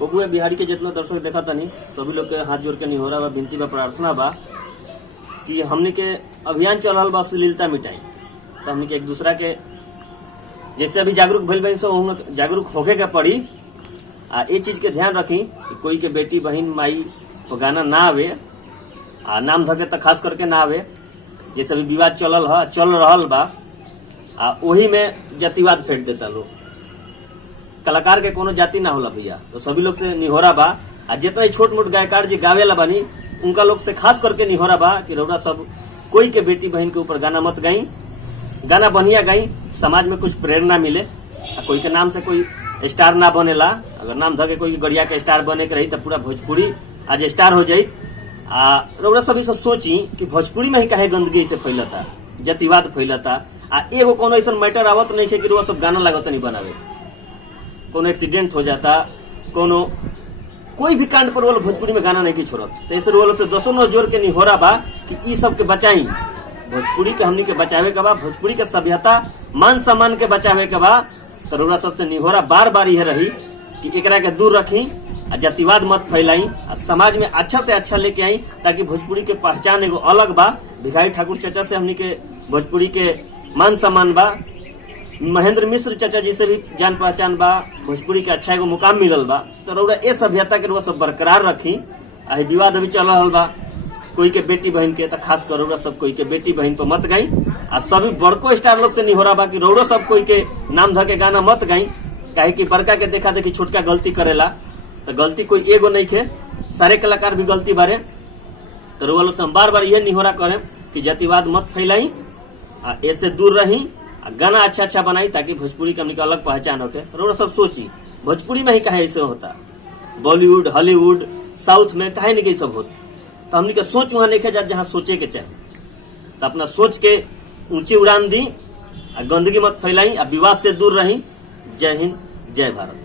बबुआ बिहारी के जितना दर्शक देखा तनी सभी लोग के हाथ जोड़ के निहोरा बा, विनती बा, प्रार्थना बा कि हमने के अभियान चल रहा बा अश्लीलता मिटाई। तो हमने के एक दूसरा के जैसे अभी जागरूक भइल बा सब जागरूक होके के पड़ी। ये चीज के ध्यान रखी कि कोई के बेटी बहन माई तो गाना ना आवे, नाम धके तो खास करके ना आवे। जैसे अभी विवाद चल रहल बा, वही में जातिवाद फेंट देता लोग। कलाकार के कोनो जाति ना होला भैया। तो सभी लोग से निहोरा बा, जितना छोट मोट गायकार जी गावेला बानी उनका लोग से खास करके निहोरा बा कि रउरा सब कोई के बेटी बहन के ऊपर गाना मत गाई, गाना बढ़िया गाई, समाज में कुछ प्रेरणा मिले। कोई के नाम से कोई स्टार ना बनेला। अगर नाम धके कोई गड़िया के स्टार बने के रही तो पूरा भोजपुरी आज स्टार हो जाई। रउरा सब सब सोची कि भोजपुरी में ही काहे गंदगी से फैलता, जातिवाद फैलता। एगो कोनो ऐसा मैटर आवत नहीं है कि रउरा सब गाना लागत नहीं बनावे। कोनो एक्सीडेंट हो जाता, कोनो कोई भी कांड पर वो भोजपुरी में गाना नहीं की छोड़त। तो ऐसे वो से दोस्तों नो जोर के नहीं हो रहा बा कि ई सब के बचाई, भोजपुरी के हमनी के बचावे के बा, भोजपुरी के सभ्यता मान सम्मान के बचावे के बा। तो रउरा सबसे निहोरा बार बार यह रही कि एकरा के दूर रखी, जातिवाद मत फैलाई, समाज में अच्छा से अच्छा लेके आई, ताकि भोजपुरी के पहचान एगो अलग बा। भिखारी ठाकुर चाचा से हमनी के भोजपुरी के मान सम्मान बा, महेंद्र मिश्र चाचा जी से भी जान पहचान बा, भोजपुरी के अच्छा एगो मुकाम मिलल बा। तो रउरा ए सभ्यता के रउरा सब बरकरार रखी। विवाद अभी चल रहा बा कोई के बेटी बहन के, तो खास कर रउरा सब कोई के बेटी बहन पर मत गाई। सभी बड़को स्टार लोग से नहीं हो रहा बा कि रउरा सब कोई के नाम धके गाना मत गाई, काहे कि बड़का के देखा देखी छोटका गलती करेला। तो गलती कोई एगो नहीं खे, सारे कलाकार भी गलती बारे। तो रउरा लोग से हम बार बार ये निहोरा करें कि जातिवाद मत फैलाई, ऐसे दूर रही, गाना अच्छा अच्छा बनाई, ताकि भोजपुरी का हमनी का अलग पहचान होके। रउरा सब सोची भोजपुरी में ही काहे ऐसे होता, बॉलीवुड हॉलीवुड साउथ में काहे नहीं सब होता। तो हमनी का सोच वहां नहीं जात जहाँ सोचे के चाहे। तो अपना सोच के ऊंची उड़ान दी, गंदगी मत फैलाई, विवाद से दूर रही। जय हिंद, जय भारत।